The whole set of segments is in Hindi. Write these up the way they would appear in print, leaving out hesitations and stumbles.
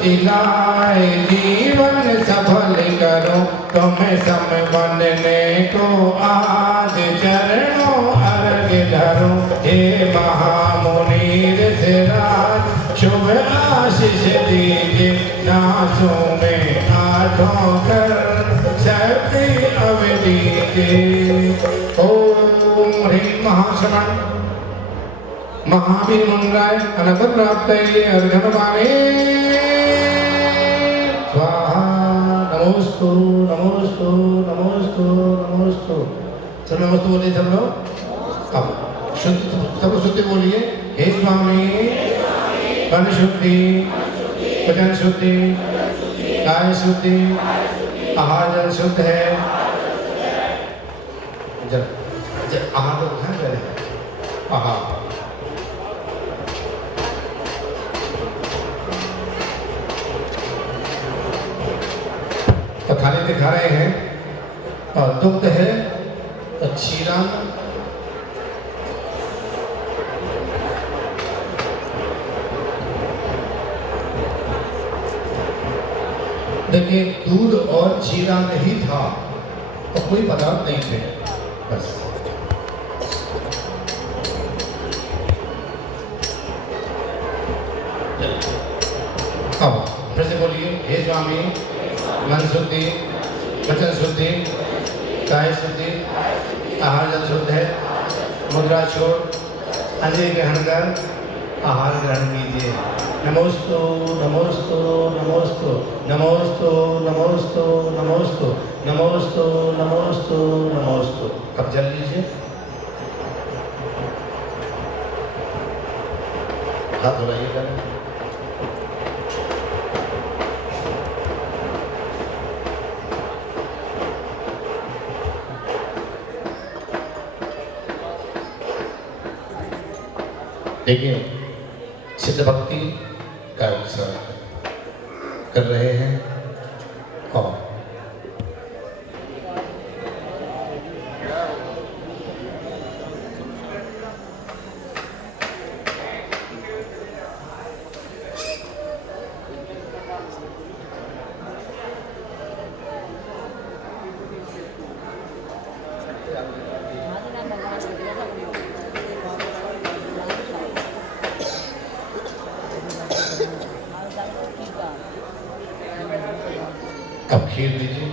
सिलाए जीवन सफल करो तुम्हें सम बनने को आज चरणों अर्घ धरो। हे महामुनि ऋषिराज शुभ आशीष दीजिए नासों में आठों कर शक्ति अवधि के। ओम ह्रीं महाश्रवण महावीर मंगलाय अनंत प्राप्त अर्घनमाने स्वाहा। नमोस्तु नमोस्तु नमोस्तु नमोस्तु। सब नमोस्तु बोलिए सब लोग। अब सब शुद्धि बोलिए। हे स्वामी मन शुद्धि वचन शुद्धि काय शुद्धि आहार जल शुद्ध है। जब आहार तो खान करें आहार तो थाली दिखा रहे हैं और दुग्ध है तो क्षीरान देखिए दूध और क्षीरा नहीं था तो कोई पदार्थ नहीं थे बस। अब फिर से बोलिए। हे स्वामी मन शुद्धि वचन शुद्धि काय शुद्धि आहार जल शुद्ध है। मुद्रा छोड़ अजय ग्रहण कर आहार ग्रहण कीजिए। नमोस्तु नमोस्तु नमोस्तु नमोस्तु नमोस्तु नमोस्तु नमोस्तु नमोस्तु नमोस्तु। अब जल लीजिए। हाथ धुलाइए। देखिए सिद्ध भक्ति का उत्सव कर रहे हैं और अब खीर लीजिए।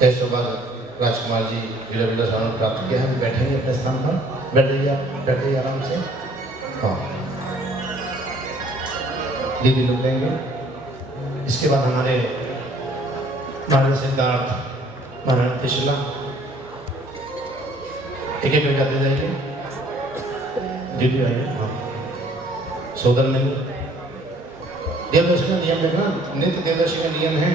ऐसे बाद राजकुमार जी वीरभद्र स्वामी प्राप्त किया है। बैठेंगे अपने स्थान पर। बैठ जाइए आराम से। हाँ दीदी लोग लेंगे। इसके बाद हमारे महाराज सिद्धार्थ महाराज त्रिशूला एक एक जाते जाइए। दीदी आइए। हाँ सोदर में देवदर्शी का नियम देखना। नित्य देवदर्शी का नियम है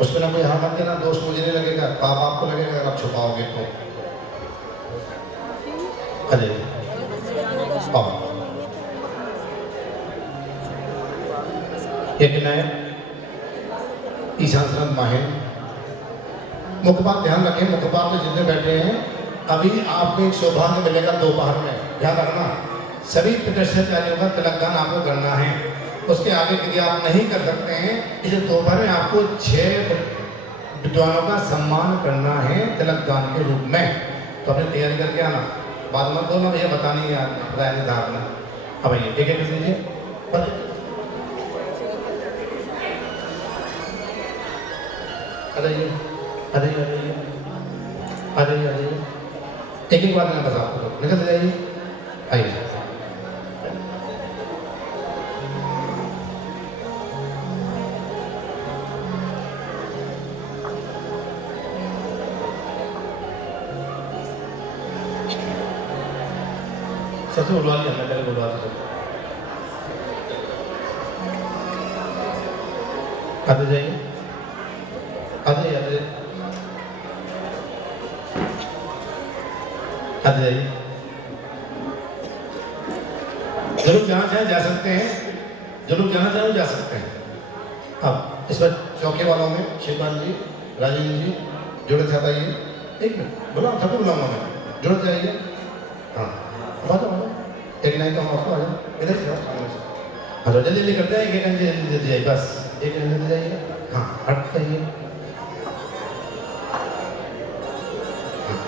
उसमें ना कोई हाँ मत देना। दोष मुझे नहीं लगेगा पाप आपको लगेगा अगर आप छुपाओगे तो। अरे एक नए ईशान सरद माहिर मुख्य बात ध्यान रखें। मुख्य बात में जितने बैठे हैं अभी आपको एक सौभाग्य मिलेगा दोपहर में। ध्यान रखना सभी प्रतिष्ठाचार्यों का तिलकदान आपको करना है। उसके आगे यदि आप नहीं कर सकते हैं इसे दोपहर में आपको 6 विद्वानों का सम्मान करना है तिलकदान के रूप में। तो अपनी तैयारी करके आना। बाद मत बोलना भैया बता नहीं यार बताया नहीं था आपने। अब आइए एक एक लीजिए। अरे आ जाइए आ जाइए, एक एक बार देना बस आपको, निकल जाइए, आइए। सबसे बुलवा लिया हमने, पहले बुलवा लिया। आते जाइए आते आते आते जाइए। जो लोग जाना चाहें जा सकते हैं, जो लोग जाना चाहें जा सकते हैं। अब इस पर चौके वालों में शिवपाल जी, राजेंद्र जी जुड़े चाहता है, एक मिनट बुलाओ, सबको बुलाऊंगा मैं, जुड़ जाइए। हाँ बताओ, एक नहीं तो हम आपको आ जाओ, इधर से सामने से हाँ जल्दी जल्दी करते हैं, एक जल्दी जल्दी जाइए, बस एक जल्दी जाइए। हाँ हट जाइए,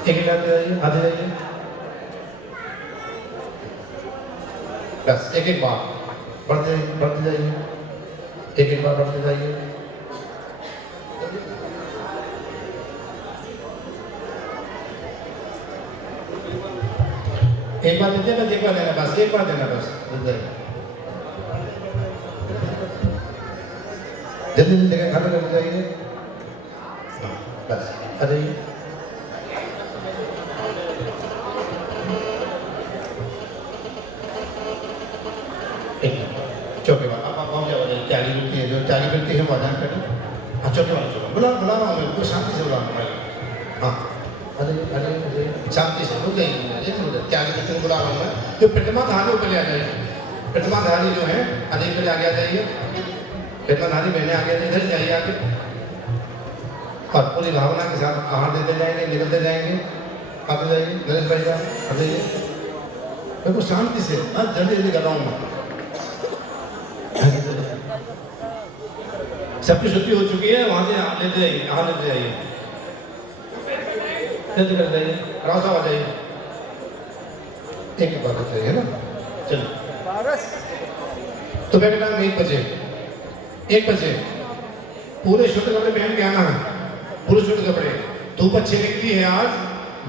एक आते जाइए, आते जाइए, बस एक एक बार बढ़ते जाइए, एक एक बार बढ़ते जाइए। एक बार देते बस, एक बार देना बस, एक बार देना बस, जल्दी जल्दी जगह खाली करते जाइए, बस आ जाइए। चौके वाला आप पहुंच जाओ, चाली बिल्टी है, जो चाली बिल्टी है वो आजान करें। हाँ चौके वाला चलो, बुला रहा हूँ मैं, शांति से बुला रहा हूँ। हाँ अरे शांति से रुक जाइए, चाली बिल्टी बुला रहा हूँ मैं। जो प्रतिमाधारी ऊपर ले आ जाइए, प्रतिमाधारी जो है अधिक पे आगे आ जाइए, प्रतिमाधारी बहने आगे इधर जाइए आगे, और पूरी भावना के साथ आहार देते जाएंगे, निकलते जाएंगे। आते जाइए नरेश भाई साहब, आ जाइए, देखो शांति से, हाँ जल्दी जल्दी कर रहा हूँ मैं। सबकी छुट्टी हो चुकी है, वहां से लेते जाइए, यहाँ लेते जाइए, जल्दी कर जाइए, राव साहब आ जाइए, एक बात होता है ना। चलो तो मैं कहता हूँ 1 बजे पूरे शुद्ध कपड़े पहन के आना है, पूरे शुद्ध कपड़े। धूप अच्छी निकली है आज,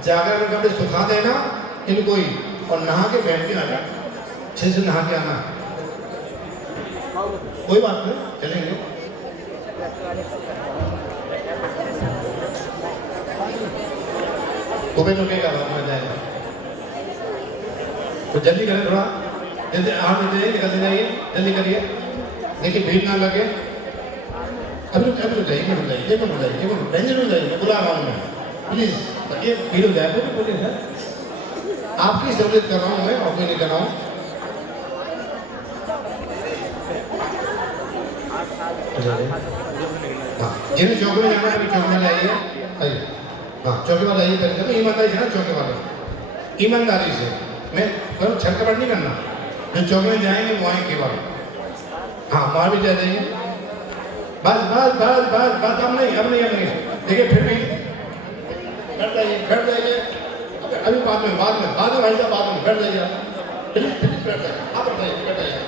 जाकर में कपड़े सुखा देना इनको ही, और नहा के पहन के आना, अच्छे से नहा के आना, कोई बात नहीं चलेंगे। रुकेगा जाएगा तो जल्दी करें, थोड़ा जल्दी आहार देते जाइए, निकलते जाइए, जल्दी करिए, देखिए भीड़ ना लगे। अभी रुक जाइए, एक मिनट जाइए, टेंशन हो जाइए, मैं बुला रहा हूँ मैं, प्लीज ये भीड़ हो जाए, बोलिए सर आपकी सहूलियत कर रहा हूँ मैं, और कोई नहीं कर रहा हूँ। हाँ जिन्हें चौक में जाना है चौक में जाइए, आइए। हाँ चौके वाला आइए, पहले ईमानदारी से ना, चौके वाले ईमानदारी से, मैं छल कपट नहीं करना, जो चौक में जाएंगे वो आएंगे केवल। हाँ वहाँ भी जा जाइए, बस बस बस बस बस, अब नहीं देखिए फिर भी बैठ जाइए, अभी बाद में भाई साहब बाद में बैठ जाइए, प्लीज बैठ जाइए, आप बैठ जाइए।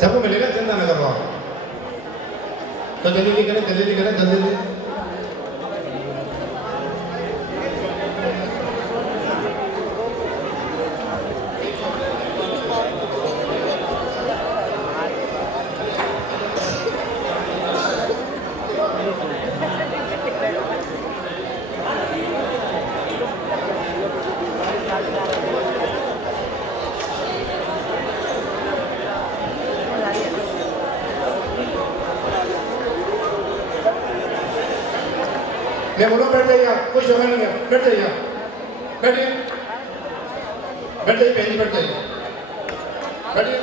सबको मिलेगा, चिंता न करो आप, तो जल्दी करें। मैं बोलो बैठ जाइए आप, कोई शोभा नहीं है, बैठ जाइए आप, बैठिए बहन जी, बैठ जाइए, बैठिए।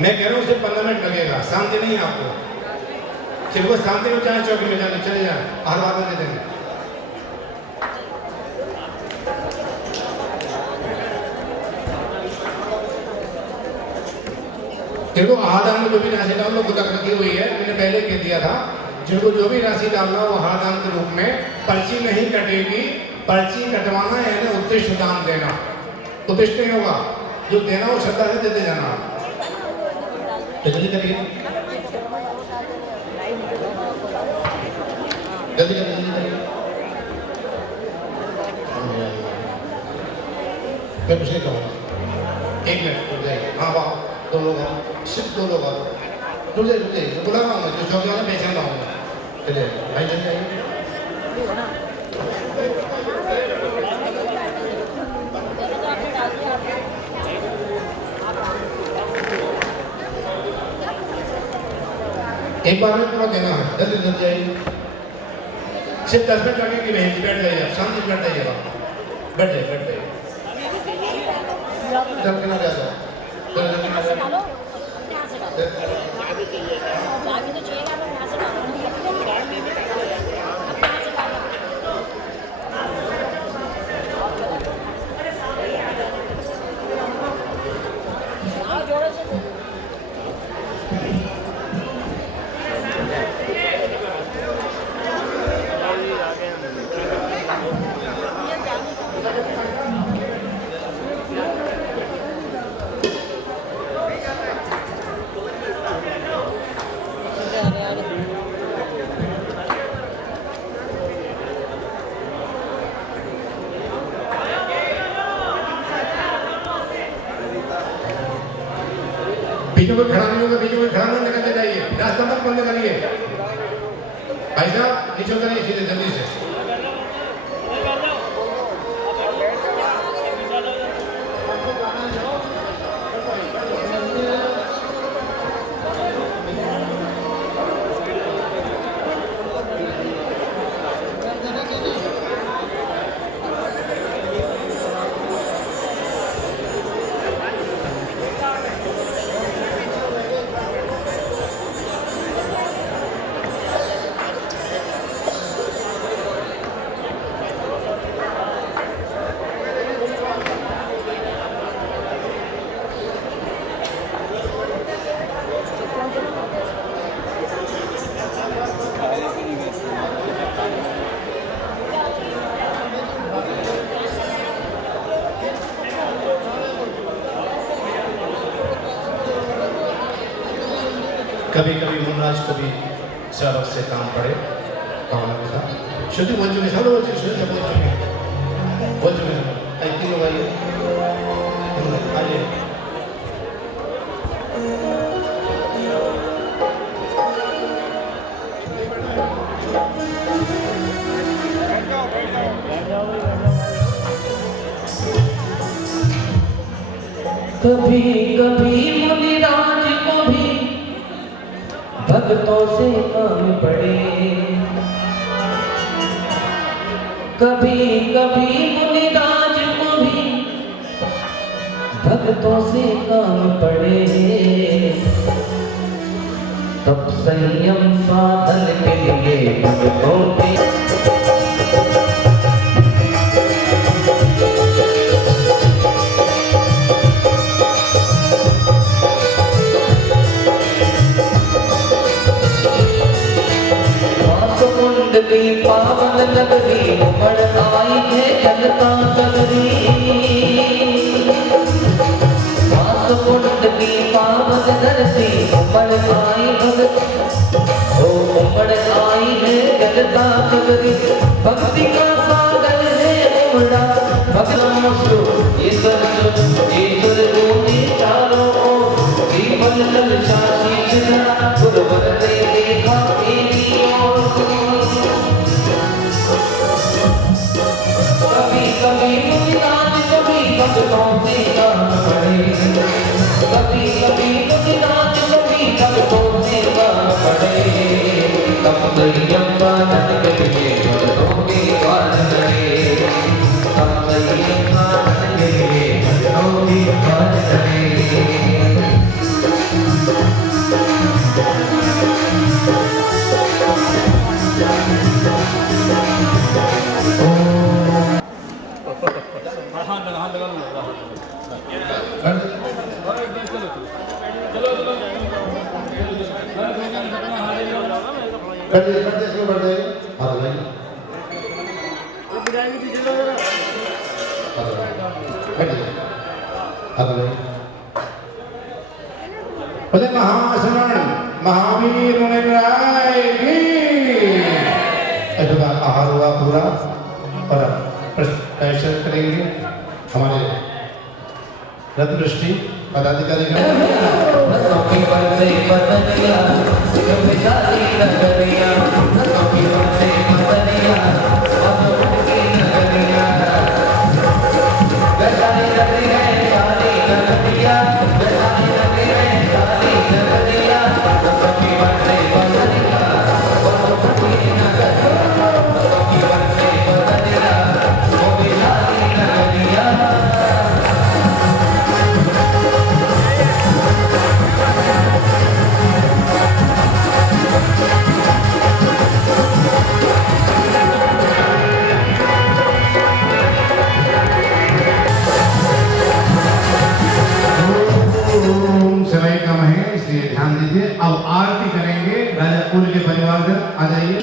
मैं कह रहा हूँ सिर्फ 15 मिनट लगेगा, शांति नहीं है आपको, सिर्फ वो शांति में चाहे चौकी में जाने चले जाए, हर बात में दे देंगे। देखो आहार में जो भी राशि लोग गुदक रखी हुई है, मैंने पहले कह दिया था, जिनको जो भी राशि डालना वो हरदान के रूप में, पर्ची नहीं कटेगी, पर्ची कटवाना है ना उत्तिष्ठ दान देना, उत्तिष्ठ नहीं होगा, जो देना वो श्रद्धा से देते जाना। जल्दी करिए, जल्दी करिए। मैं कुछ नहीं कहूँगा, 1 मिनट रुक जाइए। हाँ वाह, 2 लोग आओ, सिर्फ 2 लोग आओ, रुक जाइए, बुला रहा हूँ मैं, जो चौकी वाला पहचान रहा हूँ मैं। चलिए भाई जल्दी आइए। एक बार में पूरा देना है, जल्दी जल्दी आइए। सिर्फ 10 मिनट लगेंगे, बहन जी बैठ जाइए, शांति से बैठ जाइएगा, बैठ जाइए। चल के ना जा जाओ, जल्दी बीचों में खड़ा नहीं होगा, बीचों में खड़ा नहीं निकलते जाइए, रास्ता मत बंद करिए। भाई साहब नीचे उतरिए सीधे जल्दी से। कभी कभी मुन्नाज कभी सबक से काम पड़े, भावना के साथ शुद्धि बोल चुके, सब बोल चुके, शुद्ध से बोल चुके, तीन लोग आइए, आइए। कभी कभी मुनिराज को भी भक्तों से काम पड़े, कभी कभी मुनिराज को भी भक्तों से काम पड़े, तब संयम साधन के लिए भक्तों के की पावन नगरी उमड़ आई है जनता सगरी, कुंड की पावन धरती उमड़ आई ओ उमड़ आई है जनता सगरी, भक्ति का सागर है उमड़ा भक्तों ईश्वर ने चारों ओर जीवन जल शासी चिन्ह गुरुवर ने देखा मेरी ओर। कभी मुनिराज कभी भक्तों से काम पड़े, कभी कभी मुनिराज कभी भक्तों से काम पड़े, तब संयम साधन के लिए भक्तों के द्वार करे, तब संयम साधन के लिए भक्तों के द्वार करे। चलो जाए, हाथ लगाइए, हाथ लगाइए, बैठिए, हाथ लगाइए। बोले महाशरण महावीर राय की। ऐसे बात आहार हुआ पूरा और प्रश्न करेंगे हमारे रत्नदृष्टि पदाधिकारी नसों की बरसे बदनिया कभी जाती नगरिया नसों की बरसे बदनिया बातों की नगरिया वैशाली नगरी है सारी नगरिया वैशाली नगरी है सारी नगरिया नसों की बरसे बदनिया बातों की नगरिया नसों की बरसे बदनिया कभी जाती नगरिया समय कम है इसलिए ध्यान दीजिए। अब आरती करेंगे राजा कुल के परिवारजन, आ जाइए।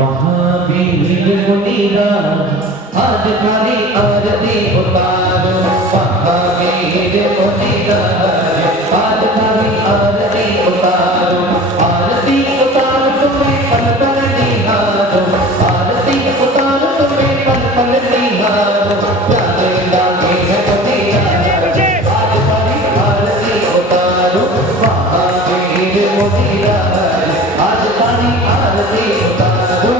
महावीर मुनीरा आज खाली आरती उतारो महावीर मुनीरा आज खाली आरती उतारो आरती उतार तुम्हें पल पल निहारो आरती उतार तुम्हें पल पल निहारो प्यारे लागे है मुनीरा आज खाली आरती उतारो महावीर मुनीरा आज खाली आरती उतारो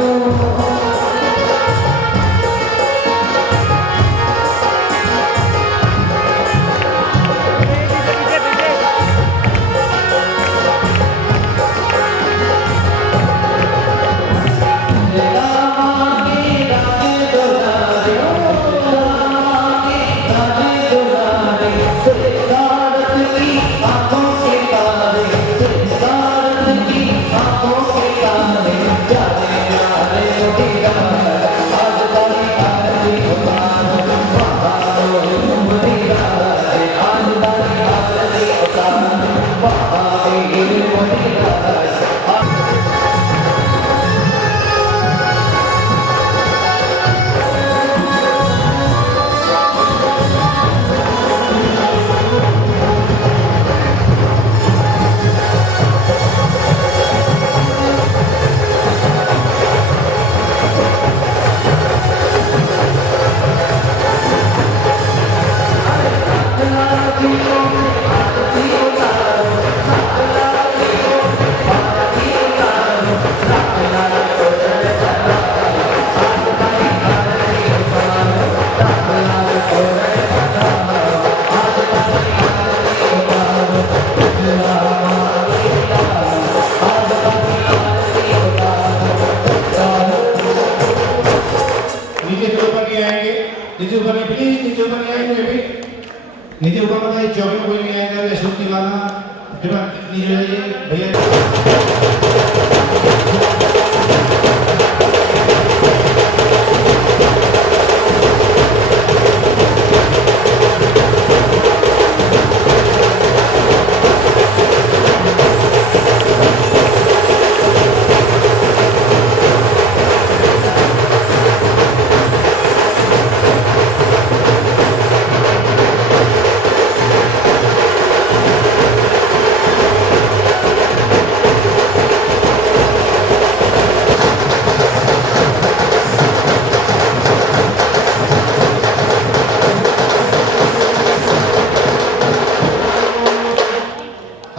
नीचे ऊपर नहीं, प्लीज नीचे ऊपर नहीं आएंगे बेबी, नीचे ऊपर मत आइए, चौक में कोई नहीं आएगा, अशोक की माला फिर नीचे आइए भैया।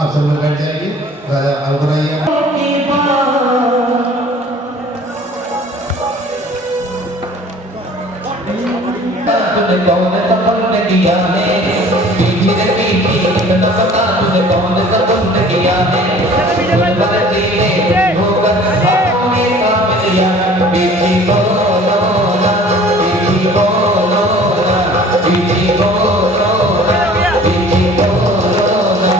आप सब लोग बैठ जाइए, राजा और बनाइए। तुझे कौन सपन किया है पीठी रे पीठी न पता तुझे कौन सपन किया है तुझ पर जीने होकर हाथों में काम लिया पीठी बोलो ना पीठी बोलो ना पीठी बोलो ना पीठी बोलो ना।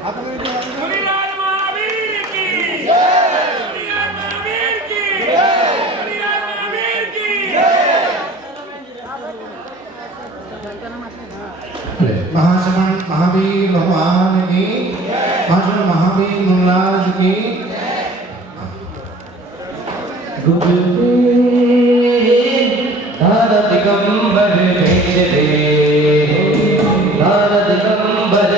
मुनिराज महावीर की मुनिराज महावीर की मुनिराज महावीर की महाजमन महावीर भगवान की, महाजमन महावीर मुनिराज की। नारद दिगंबर भेज दे, नारद दिगंबर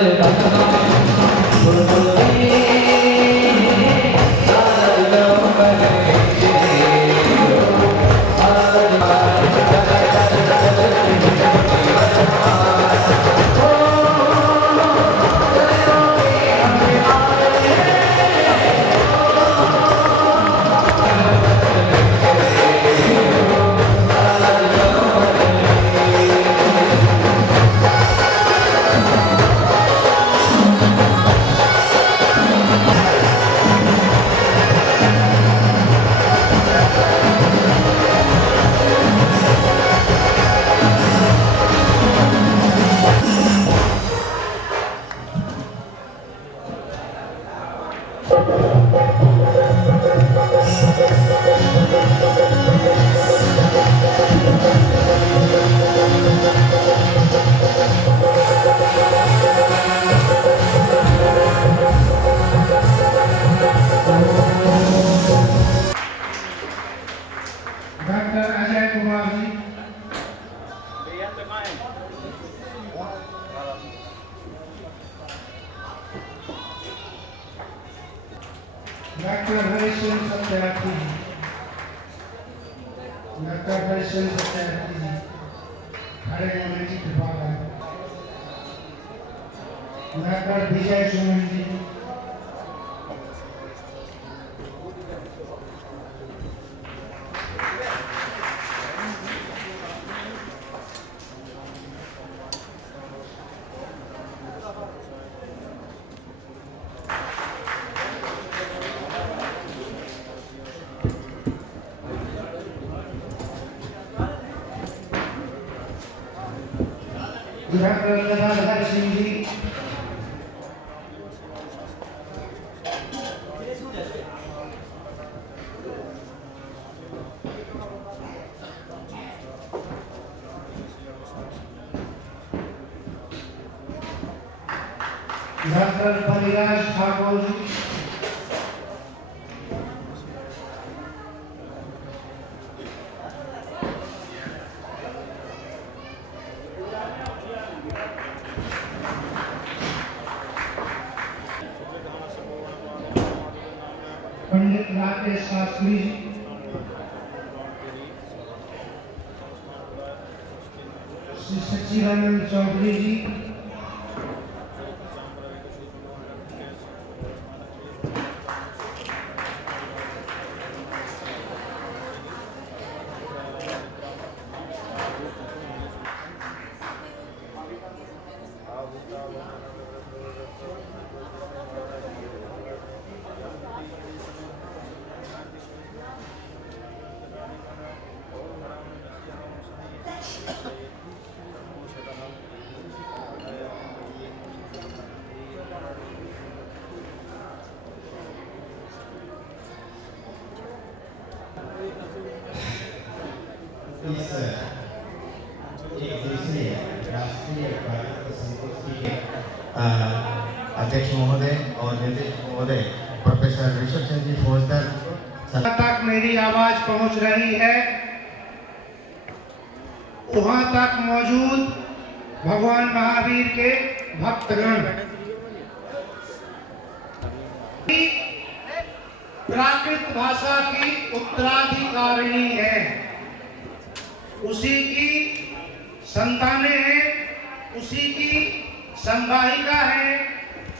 डॉक्टर अजय कुमार जी, डॉक्टर हरिश्चंद्र सत्यार्थी जी, डॉक्टर हरिश्चंद्र सत्यार्थी जी खड़े होने की कृपा करें। डॉक्टर विजय सुमन जी, डॉक्टर गदाधर सिंह जी, डॉक्टर बलिराज ठाकुर जी, पंडित राकेश शास्त्री जी, श्री सच्चिदानंद चौधरी जी, इस एक दूसरे राष्ट्रीय प्राकृतिक संगोष्ठी के अध्यक्ष महोदय और निर्देशक महोदय प्रोफेसर ऋषभ चंद्र जी फौजदार तक मेरी आवाज पहुंच रही है, वहां तक मौजूद भगवान महावीर के भक्तगण प्राकृत भाषा की उत्तराधिकारिणी है, उसी की संतानें हैं, उसी की संवाहिका है।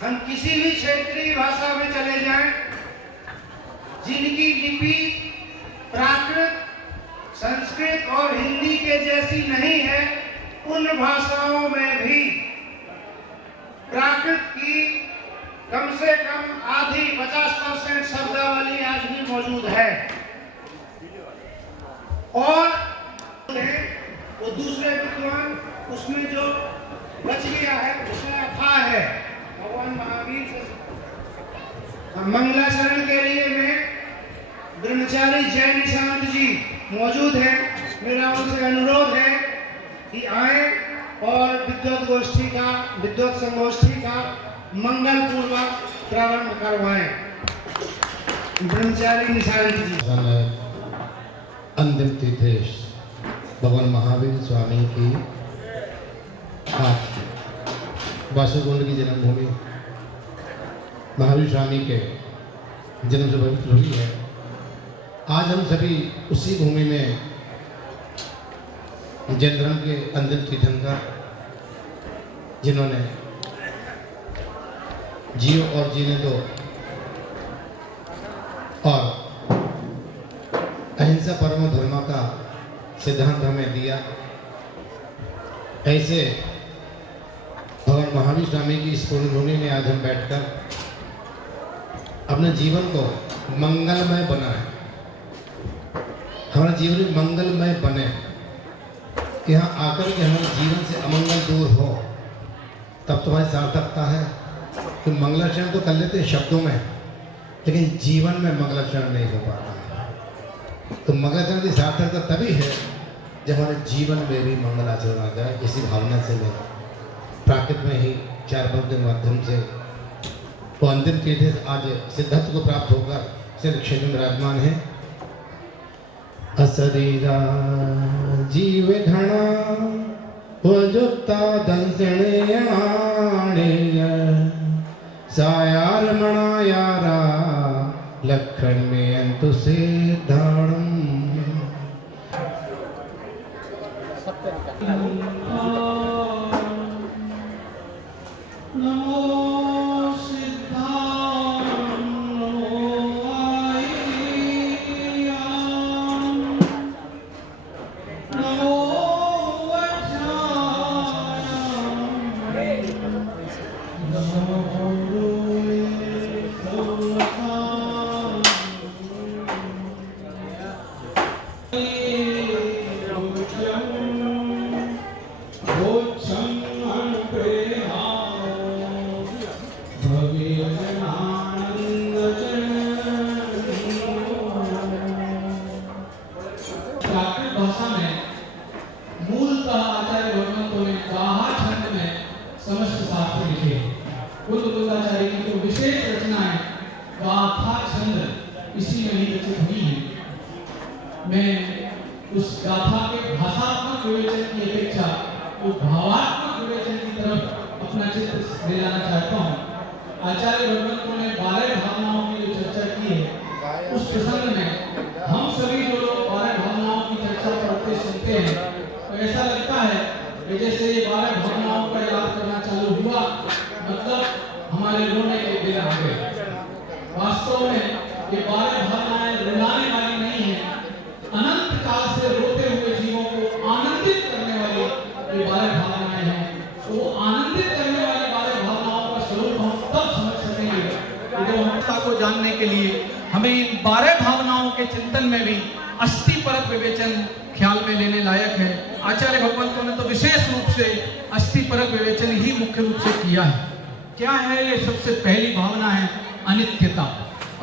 हम किसी भी क्षेत्रीय भाषा में चले जाएं, जिनकी लिपि प्राकृत, संस्कृत और हिंदी के जैसी नहीं है, उन भाषाओं में भी प्राकृत की कम से कम आधी 50% शब्दावली आज भी मौजूद है। और वो दूसरे विद्वान उसमें जो बच गया है, उसमें अथाह है। भगवान महावीर की। मंगलाचरण के लिए मैं ब्रह्मचारी जय निशांत जी मौजूद हैं। मेरा उनसे अनुरोध है कि आए और विद्वत संगोष्ठी का मंगल पूर्वक प्रारंभ करवाएं। ब्रह्मचारी निशांत जी। अंतिम तीर्थेश भगवान महावीर स्वामी की आज वासुकुंड की जन्मभूमि महावीर स्वामी के जन्म से पवित्र हुई है। आज हम सभी उसी भूमि में जैन धर्म के अंतिम तीर्थंकर जिन्होंने जियो और जीने दो और अहिंसा परमो धर्म का सिद्धांत हमें दिया, ऐसे भगवान महावीर स्वामी की इस पूर्ण भूमि में आज हम बैठकर अपने जीवन को मंगलमय बनाएं, हमारा जीवन मंगलमय बने। यहाँ आकर के हमारे जीवन से अमंगल दूर हो, तब तुम्हारी सार्थकता है। तो मंगलाचरण तो कर लेते हैं शब्दों में, लेकिन जीवन में मंगलाचरण नहीं हो पाता। तो मंगलाचरण की सार्थकता तभी है जब हमारे जीवन में भी मंगलाचरण आ जाए। इसी भावना से मैं प्राकृत में ही 4 पंक्ति के माध्यम से वो अंतिम तीर्थ आज सिद्धत्व को प्राप्त होकर सिद्ध क्षेत्र में विराजमान है। अशरीरा जीव धना वजुक्ता दंसणे सायार मणा यारा लखन में अंतु से धारणम। को जानने के लिए हमें इन 12 भावनाओं के चिंतन में भी अस्थि परक विवेचन ख्याल में लेने लायक है। आचार्य भगवंतों ने तो विशेष रूप से अस्थि परक विवेचन ही मुख्य रूप से किया है। क्या है ये? सबसे पहली भावना है अनित्यता,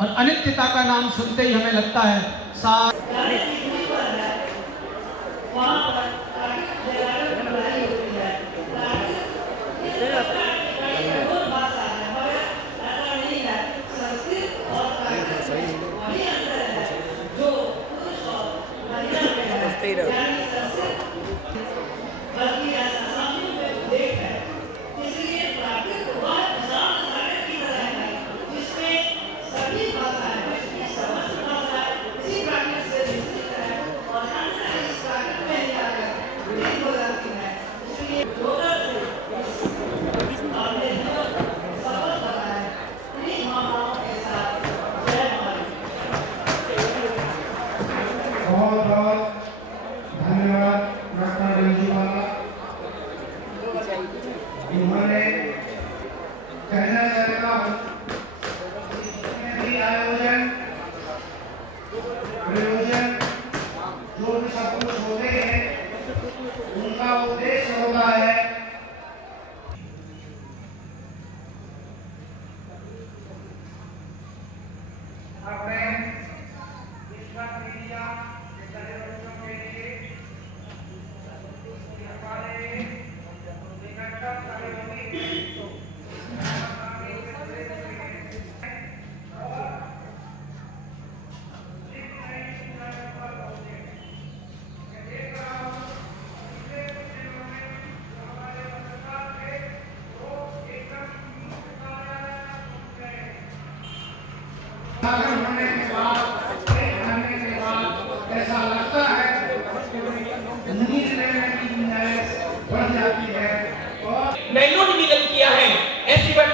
और अनित्यता का नाम सुनते ही हमें लगता है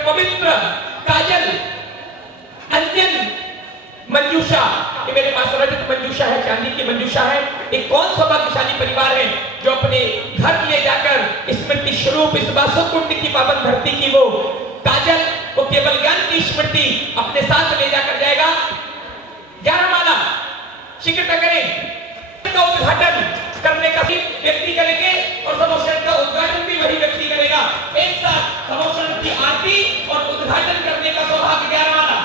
पवित्र काजल, अंजन, मंजूषा, ये मेरे पास रजत मंजूषा है, चांदी की मंजूषा है। एक कौन सौभाग्यशाली परिवार है जो अपने घर ले जाकर स्मृति स्वरूप इस बासुकुंड की पावन धरती की वो काजल, वो केवल ज्ञान की स्मृति अपने साथ ले जाकर जाएगा। 11 माला शीघ्रता करें, का उद्घाटन करने का व्यक्ति करेंगे और समोषण का उद्घाटन भी वही व्यक्ति करेगा। एक साथ समोषण की आरती और उद्घाटन करने का सौभाग्य 11 माला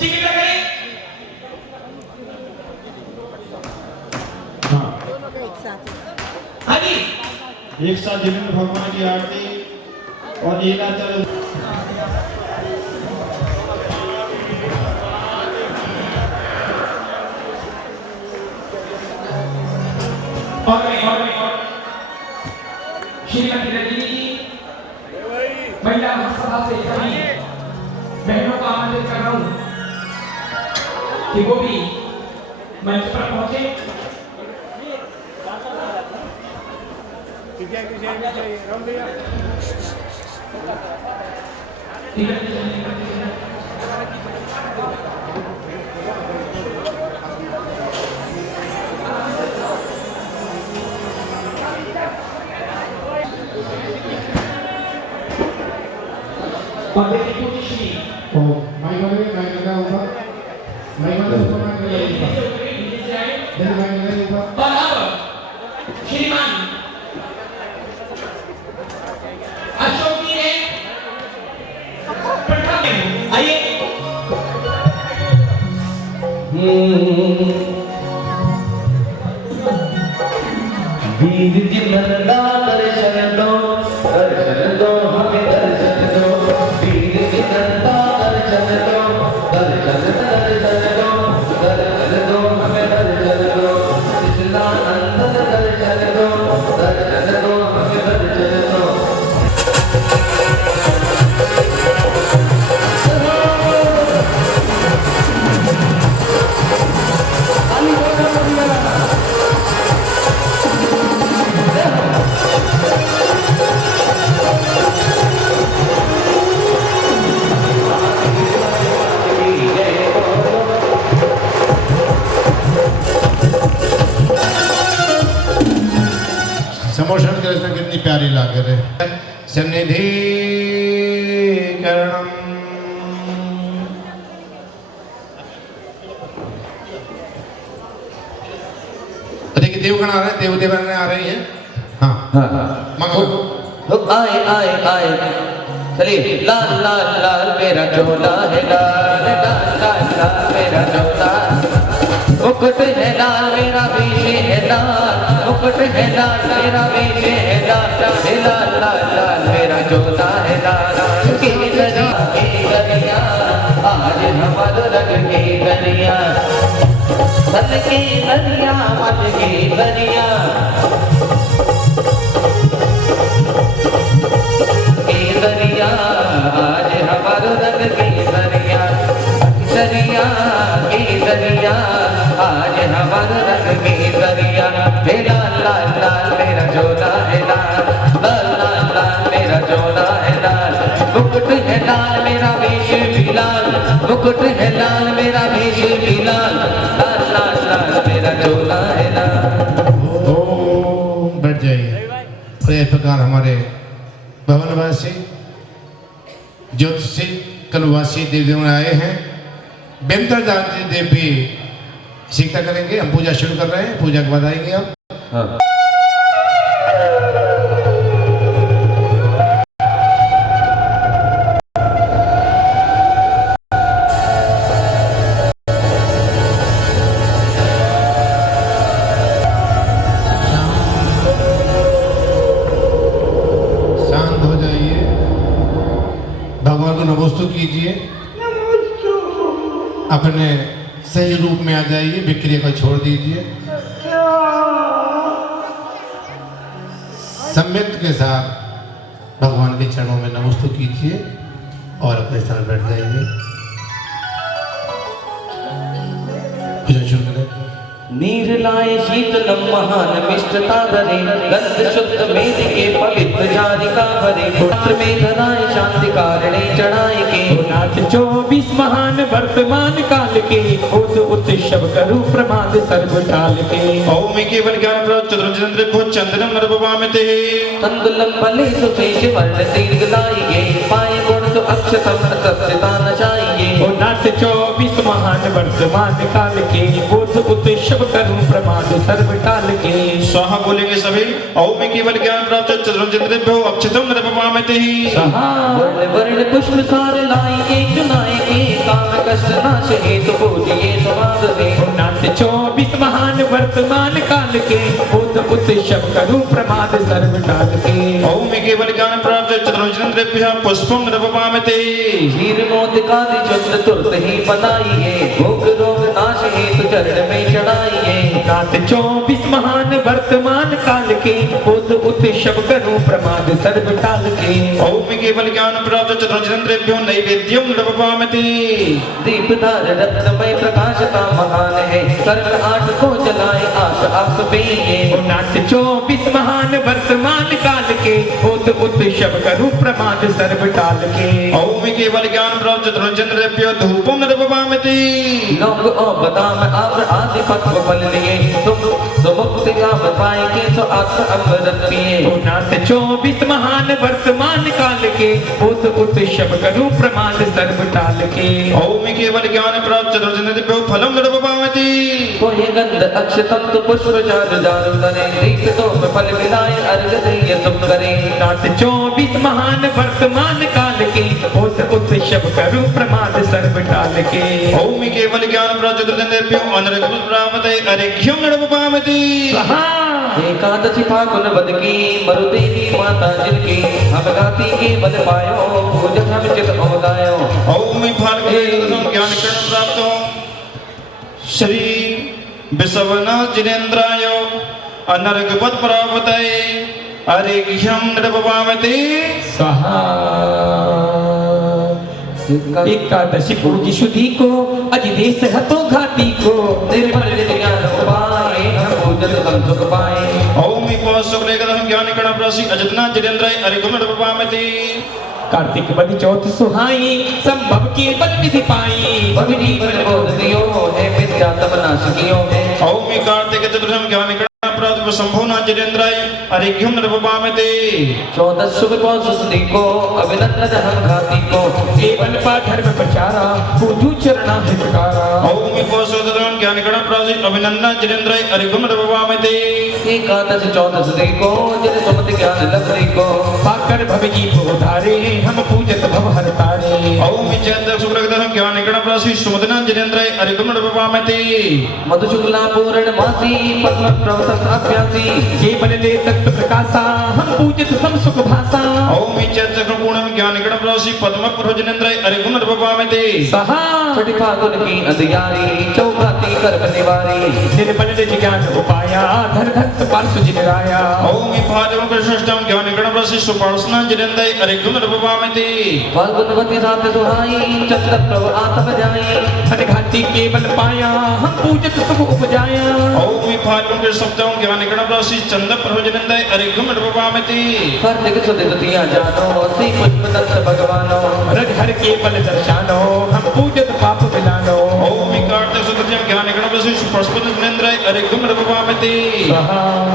शीघ्रता करें। हाँ जी, एक साथ जिनेंद्र भगवान की आरती और एक आचार्य और श्रीमती रजनी जी महिला महासभा से सभी बहनों को आमंत्रित कर रहा हूं कि वो भी मंच पर पहुंचे। और देखिए पूज्य श्री माइक लगा होगा, माइक लगा होगा, और अब श्रीमान अशोक जी ने प्रथम आइए। वीर जी मनदा दर्शन दो हमें दर्शन दो, वीर जी मनदा दर्शन दो हमें दर्शन दो, कृष्णानंद दर्शन दो हमें दर्शन दो। समोषण की रचना कितनी प्यारी लाग रहे। सन्निधि करणम, देखिए देवगण आ रहे हैं, देवदेवगण आ रही हैं। हाँ मंगल आए आए आए, चलिए। लाल लाल लाल मेरा चोला है, लाल लाल लाल लाल मेरा चोला, मुकुट है लाल मेरा बीच है लाल, मुकुट है लाल मेरा बीच है लाल, लाल लाल लाल मेरा चोला है लाल। की गरिया आज हमारे रंग की गरिया, मन की गरिया मन की गरिया, केसरिया आज हमारे रंग केसरिया, केसरिया केसरिया आज हमारे रंग केसरिया। लाल लाल लाल मेरा चोला है लाल, लाल लाल लाल मेरा चोला है लाल, मुकुट है लाल मेरा वेश भी लाल, मुकुट है लाल मेरा वेश भी लाल, लाल लाल लाल मेरा चोला है लाल। ओम बैठ जाइए। और इस प्रकार हमारे भवनवासी ज्योतिषी कलवासी देवदेव आए हैं। बेंतरदास जी देव भी सीखता करेंगे। हम पूजा शुरू कर रहे हैं, पूजा के बाद आएंगे हम। हाँ। शांत हो जाइए, भगवान को नमस्तु कीजिए, अपने सही रूप में आ जाइए, विक्रिया को छोड़ दीजिए। सम्यक के साथ भगवान के चरणों में नमस्तु कीजिए और अपने स्थान बैठ जाइए। पूजा शुरू करें। नीर लाए शीतलम महान मिष्टता धरे गंध शुद्ध मेद के पवित्र जारिका भरे पत्र में धराए शांति कारणे चढ़ाए के नाथ 24 महान वर्तमान काल के उत उत्सव करु प्रमाद सर्व काल के ओम केवल ज्ञान प्राप्त चतुर्चंद्र भो चंद्रम नरपवामते तंदुलम फले सुशेष वर्ण दीर्घ लाइए पाए गुण तो अक्षतम सत्यता नचाइए ओ नाथ 24 महान वर्तमान काल के उत उत्सव करु प्रमाद सर्व काल के स्वाहा बोलेंगे सभी ओम केवल ज्ञान प्राप्त चतुर्चंद्र भो अक्षतम नरपवामते वर्ण वर्ण पुष्प सार लाइए चुनाए के काम कष्ट नाश हेतु पूजिए समाध में नाथ 24 महान वर्तमान काल के उत उत्सव करु प्रमाद सर्व काल के ओम केवल ज्ञान प्राप्त चतुर्चंद्र भो पुष्पम नरपवामते क्षीर मोदकादि चंद्र तुरत ही बनाइए भोग रोग नाश हेतु चरण में चढ़ाइए नाथ 24 महान वर्तमान काल के उत उत्सव करु प्रमाद सर्व काल के ओम केवल ज्ञान प्राप्त चतुर्चंद्र भो नैवेद्यम नरपवामते दीपदार रत्नमय प्रकाशता महान है कर्म 8 को जलाए आश आप पेये नाथ 24 महान वर्तमान काल के उत उत्सव करु प्रमाद सर्व काल के ओम केवल ज्ञान प्राप्त चतुर्चंद्र भो धूपम नरपवामते लौंग और बादाम आम्र आदि पक्व फल लिए तुम मुक्ति का पाएंगे तो आत्म अमृत पिए नाथ 24 महान वर्तमान काल के उत उत्सव करु प्रमाद सर्व काल के ओम केवल ज्ञान प्राप्त चतुर्चंद्र भो फलम नरपवामते तो ये गंध अक्षतम तो पुष्प चारु दारु धरे दीप तो फल मिलाए अर्घ दिए तुम करे नाथ 24 महान वर्तमान काल के उत उत्सव करु प्रमाद सर्व काल के ओम केवल ज्ञान प्राप्त चतुर्चंद्र भो अनर्घ प्राप्ते अरेघ्यम नरपवामते एकादशी फागुन बद की मरुदेवी माता जिनकी हम गाती के बल पायो पूजन हम चित गायो ओम फाल्गुन ज्ञान कर्ण प्राप्त श्री विश्वना जिनेन्द्राय अनर्घ पद प्राप्ते अरेघ्यम नरपवामते स्वाहा एकादशी पूजी शुद्धि को अधिदेश हतो घाती को निर्मल ज्ञान उपाय हम पूजन हम सुख पाए ओम शुक्लेकदम ज्ञान कर्ण प्रासी अजतना जिनेन्द्राय अरेघ्यम नरपवामते कार्तिक बद चौथ सुहाई संभव के बल विधि पाई भगनी बल बोध दियो है विद्या तब नाश कियो है ओम कार्तिक चतुर्थम ज्ञान कर्ण प्राप्त संभवना जिनेन्द्राय अरेघ्यम नरपवामते 14 शुभ पौषधि को अभिनंदन हम घाती को केवल पा धर्म प्रचारा पूजू चरणा हितकारा ओम शुक्लेकदम ज्ञान कर्ण प्रासी अभिनंदन जिनेन्द्राय अरेघ्यम नरपवामते एकादश 14 को जिन सुमति ज्ञान लब्धि को पाकर भव जीव उधारे हम पूजत भव हर तारे ओम चैत्र शुक्लकदम ज्ञान कर्ण प्रासी सुमदना जिनेन्द्राय अरेघ्यम नरपवामते मधु शुक्ला पूर्ण मासी पद्म प्रवत अभ्यासी केवल ले तत्व प्रकाशा हम पूजित सम सुख भाषा ओम चैत्र पूर्णम ज्ञान कर्ण प्रासी पद्म पुरो जिनेन्द्राय अरेघ्यम नरपवामते सहा छठी फागुन की अंधियारी चौघाती कर्म निवारी निर्मल निज ज्ञान उपाया धर धर पार्श्व जिनराया ओम फाल्गुन कृष्णम ज्ञान कर्ण प्रासी सुपार्सना जिनेन्द्राय अरेघ्यम नरपवामते फाल्गुनवती रात सुहाई चंद्र प्रभ आतप जाई अनघाती केवल पाया हम पूजित सुख उपजाया ओम फाल्गुन कृष्णम ज्ञान कर्ण प्रासी चंद्र पुरो जिनेन्द्राय अरेघ्यम नरपवामते कार्तिक सुदिवतिया जानो श्री पुष्प दत्त भगवानो रज हर केवल दर्शानो हम पूजित पाप मिलानो ओम कार्तिक सुदिवतिया ज्ञान कर्ण प्रासी सुपार्सना जिनेन्द्राय अरेघ्यम नरपवामते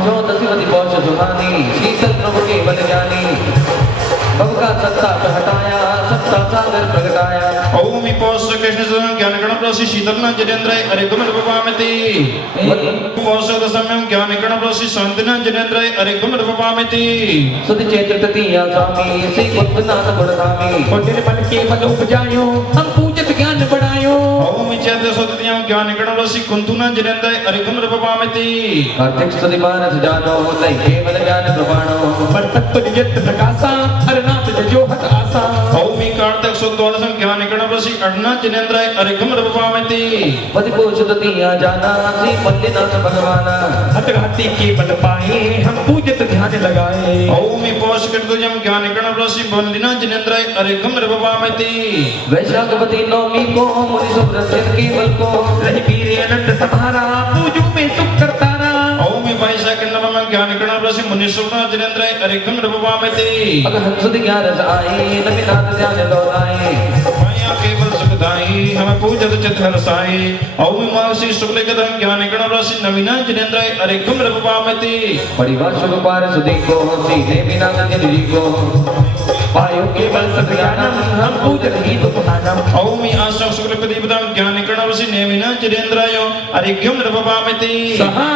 चौदसी पौष सुहानी शीतल प्रभु के बल ज्ञानी भव का सत्ता हटाया सत्ता सागर प्रगटाया ओम पौष कृष्ण ज्ञान कर्ण प्रासी शीतलना जिनेन्द्राय अरेघ्यम नरपवामते पौष दशम्यम ज्ञान कर्ण प्रासी शांतिना जिनेन्द्राय अरेघ्यम नरपवामते सुधि चैत्र तृतीया स्वामी श्री कुंभनाथ गुणधामी और निर्मल केवल उपजायो हम पूजित ज्ञान बढ़ायो ओम चैत्र सुदिवतिया ज्ञान कर्ण प्रासी कुंतुना जिनेन्द्राय अरेघ्यम नरपवामते कार्तिक सुधि मानस जानो लय केवल ज्ञान प्रमाणो पर तत्व निजत प्रकाशा हरनाथ जो हत आशा ओम कार्तिक पार्श्वद्वादशं ज्ञानिकरण प्रसि अडना जिनेन्द्राय अरिगम रवपामिति पति पोषित दिया जाना श्री मल्लिनाथ भगवाना हतघाती के बल पाए हम पूजित ध्यान लगाए ओमि पोषकृतजं ज्ञानिकरण प्रसि बल्लिना जिनेन्द्राय अरिगम रवपामिति वैशाखपति नवमी को मुनि सुब्रत केवल को रही वीर अनंत सभारा पूजू में सुख करतारा ओमि वैशाख नवम ज्ञानिकरण प्रसि मुनिसुना जिनेन्द्राय अरिगम रवपामिति अगर हंसुद ग्यारस आए नमिनाथ ध्यान लौटाए माया केवल सुखदाई हमें पूजत चित हरसाई ओमि मासी शुक्लगतं ज्ञानिकरण प्रसि नवीना जिनेन्द्राय अरिगम रवपामिति परिवार सुख पार सुधी को सीधे बिना जी को पायो केवल सत्यानम हम पूजन ही दुपहानम ओमि आशा शुक्लपतिपदं ज्ञानिकरण प्रसि नवीना जिनेन्द्राय अरिगम रवपामिति सहा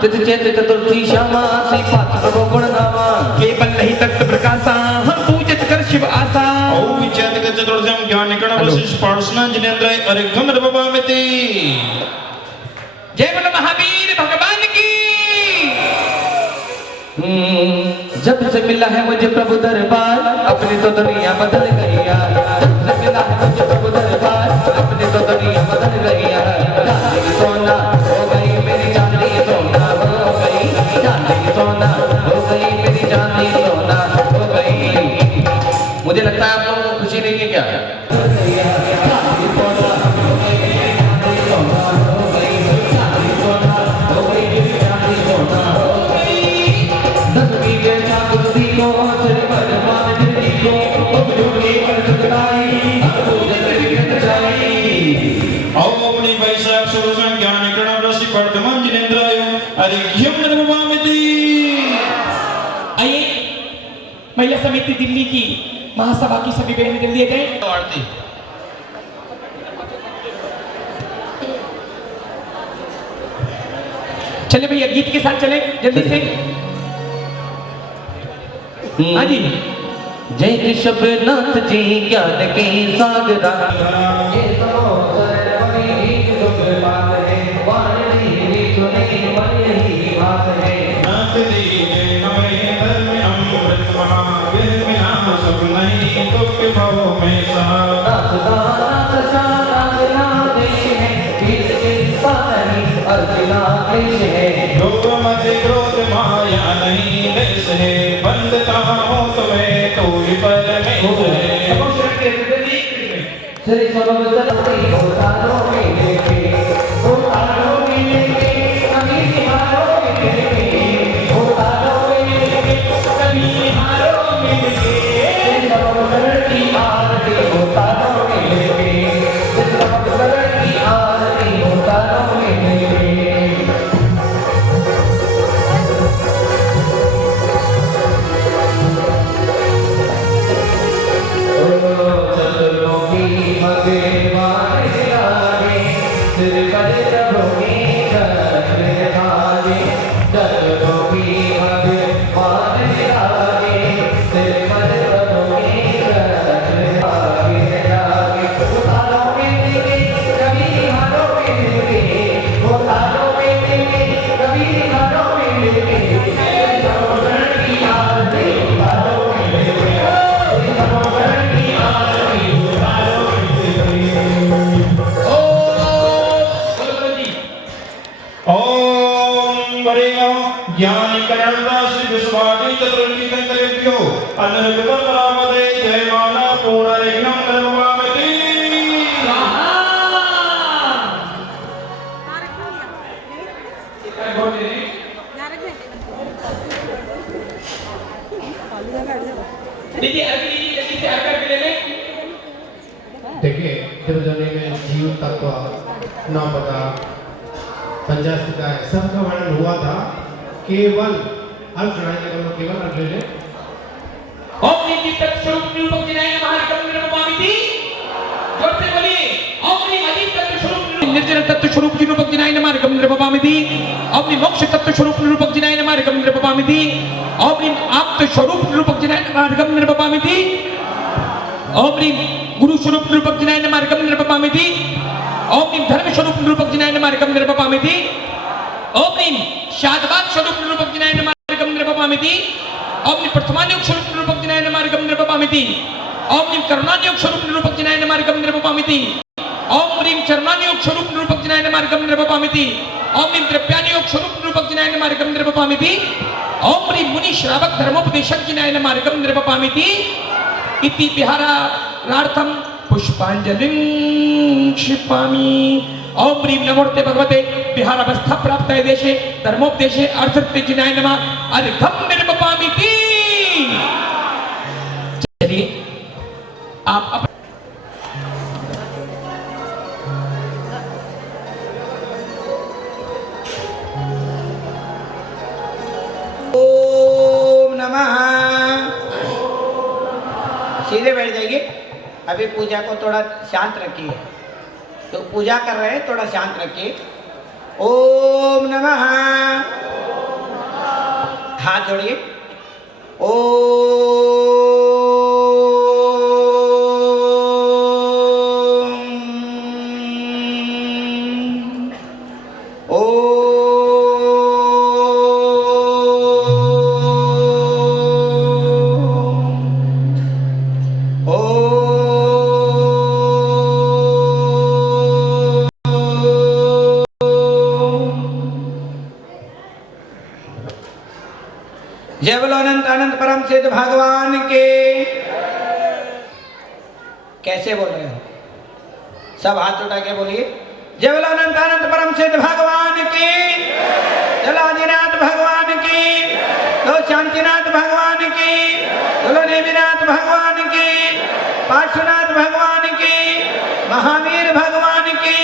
तिथि चैत चतुर्थी श्यामा श्री पात्र प्रभु गुणनामा केवल नहीं तत्व प्रकाशा हम पूजित कर शिव आशा ओमि चैतक चतुर्थ्यं ज्ञानिकरण प्रसि पार्श्वना जिनेन्द्राय अरिगम रवपामिति जय बोलो महावीर भगवान की जब से मिला है मुझे प्रभु दरबार अपनी तो दुनिया बदल गई यार जब से मिला है मुझे प्रभु दरबार अपनी तो दुनिया बदल गई यार चांदी सोना हो गई मेरी चांदी सोना हो गई चांदी सोना हो गई मेरी चांदी सोना हो गई। मुझे लगता है आप लोगों को खुशी नहीं है क्या? चांदी सोना हो गई मेरी चांदी सोना हो गई चांदी सोना हो गई मेरी चांदी सोना हो गई। दसवीं के छात्र को श्री भगवान जी को उपयोगी पर सुखदाई पूजन करके जाई। ओमि वैशाख शुक्लं ज्ञानिकरण प्रसि वर्धमान जिनेन्द्राय अरिगम रवपामिति आइए महिला समिति दिल्ली की महासभा की सभी बहनें जल्दी आ जाएं। आरती चले भैया गीत के साथ चले जल्दी से। हाँ जी जय ऋषभनाथ जी ज्ञान के सागरा ये सरोवर बड़ी दुख बात है वाणी सुने मन यही बात है। नाथ दीजे हमें धर्म अमृत महावीर बिना सुख नहीं दुख भव में सहा नाथ देश है वीर के पानी अर्जुना देश है लोभ मद क्रोध माया नहीं देश है बंधता हो तुम्हें तो ही परमेश्वर है श्री सर्वसर्वती होतारो में देखे होतारो में देखे कभी हारो में देखे होतारो में देखे कभी हारो में देखे श्री सर्वसर्वती की आरती होतारो में देखे श्री सर्वसर्वती की आरती होतारो में देखे। चतुर्लोकी भगवान लागे सिर पर प्रभुनी चरण धागे चतुर्लोकी भगवान लागे सिर पर प्रभुनी चरण धागे लागे उतारो में देखे कभी हारो में देखे उतारो में देखे कभी हारो में देखे सर्वगण की आरती उतारो में देखे सर्वगण की आरती उतारो में देखे। ओम वरेण्य ज्ञानिकरण राशि विश्वादि चतुर्की तंत्रेभ्यो अनर्गम परामदे जयमाना पूर्णरिग्नं रवपामिति लीजिए अर्घ्य लीजिए जल्दी से अर्घ्य ले लें। देखिए त्रिजनी में जीव तत्व न पता पंचास्थिता है सबका वर्णन हुआ था। केवल अर्थ चढ़ाने के केवल अर्थ ले ले। ओम नित्य तत्स्वरूप निरूपक जिनाय नमः अर्घ्यं निरूपमामिति। जोर से बोलिए ओम नित्य तत्स्वरूप निर्जन तत्स्वरूप निरूपक जिनाय नमः अर्घ्यं निरूपमामिति। ओम मोक्ष तत्स्वरूप निरूपक जिनाय नमः अर्घ्यं निरूपमामिति। ओम आप्त स्वरूप निरूपक जिनाय नमः अर्घ्यं निरूपमामिति। ओम गुरु स्वरूप निरूपक जिनाय नमः अर्घ्यं निरूपमामिति। ओम धर्म स्वरूप निरूपक जिनाय नमः अर्घ्यं निरूपमामिति। ओम शादवाद स्वरूप निरूपक जिनाय नमः अर्घ्यं निरूपमामिति। ओम प्रथमानुग स्वरूप निरूपक जिनाय नमः अर्घ्यं निरूपमामिति। ओम करुणानियोग स्वरूप निरूपक जिनाय नमः अर्घ्यं निर्वपामिति। ओम ह्रीं चरणानियोग स्वरूप निरूपक जिनाय नमः अर्घ्यं निर्वपामिति। ओम ह्रीं द्रव्यानियोग स्वरूप निरूपक जिनाय नमः अर्घ्यं निर्वपामिति। ओम ह्रीं मुनि श्रावक धर्मोपदेशक जिनाय नमः अर्घ्यं निर्वपामिति। इति विहारार्थं पुष्पांजलिं क्षिपामि। ओम ह्रीं नमोते भगवते विहारावस्था प्राप्ताय देशे धर्मोपदेशे अर्थत्वे जिनाय नमः अर्घ्यं निर्वपामिति। चलिए आप ओम नमः। सीधे बैठ जाइए। अभी पूजा को थोड़ा शांत रखिए। तो पूजा कर रहे हैं, थोड़ा शांत रखिए। ओम नमः। हाथ जोड़िए। जय बोलो अनंत अनंत परम सिद्ध भगवान के। कैसे बोल रहे हो? सब हाथ उठा के बोलिए। जय बोलो अनंत अनंत परम सिद्ध भगवान की। जलादिनाथ भगवान की। तो शांतिनाथ भगवान की। बोलो नेमिनाथ भगवान की। पार्श्वनाथ भगवान की। महावीर भगवान की।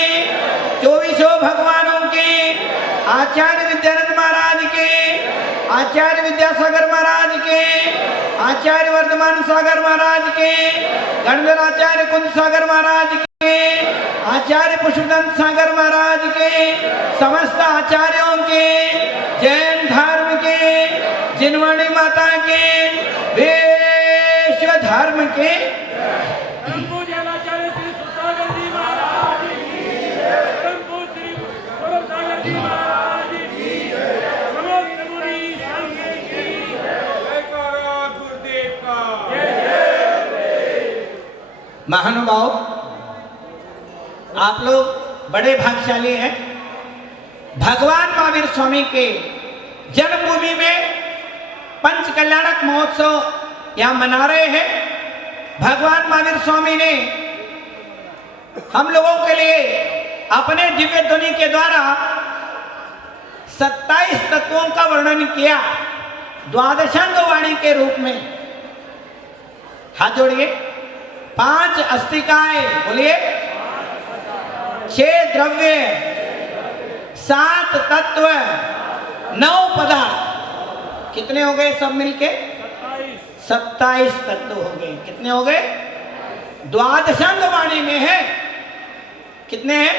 24 भगवानों की। आचार्य विद्यानंद महाराज के। आचार्य विद्यासागर महाराज के। आचार्य वर्धमान सागर महाराज के। गणधराचार्य कुंज सागर महाराज के। आचार्य पुष्पदंत सागर महाराज के। समस्त आचार्यों के, जैन धर्म के, जिनवाणी माता के, विश्व धर्म के। महानुभाव, आप लोग बड़े भाग्यशाली हैं। भगवान महावीर स्वामी के जन्मभूमि में पंच कल्याणक महोत्सव यहाँ मना रहे हैं। भगवान महावीर स्वामी ने हम लोगों के लिए अपने दिव्य ध्वनि के द्वारा 27 तत्वों का वर्णन किया द्वादशांग वाणी के रूप में। हाथ जोड़िए। 5 अस्तिकाएं, बोलिए। 6 द्रव्य, 7 तत्व, 9 पदार्थ। कितने हो गए सब मिलके? 27 तत्व हो गए। कितने हो गए? द्वादशांग वाणी में है कितने हैं?